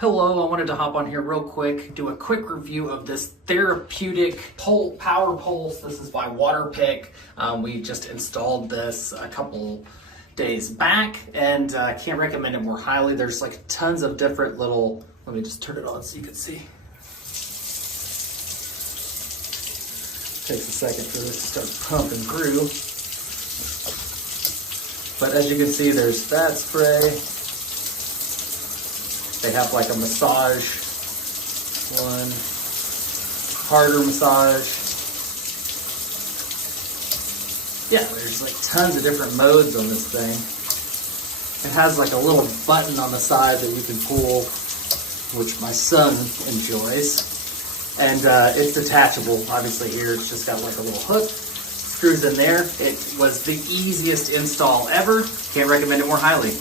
Hello, I wanted to hop on here real quick, do a quick review of this therapeutic power pulse. This is by Waterpik. We just installed this a couple days back and can't recommend it more highly. There's like tons of different little, let me just turn it on so you can see. Takes a second for this to start pumping through. But as you can see, there's that spray. They have like a massage one, harder massage. Yeah, there's like tons of different modes on this thing. It has like a little button on the side that you can pull, which my son enjoys. And it's detachable, obviously here. It's just got like a little hook, screws in there. It was the easiest install ever. Can't recommend it more highly.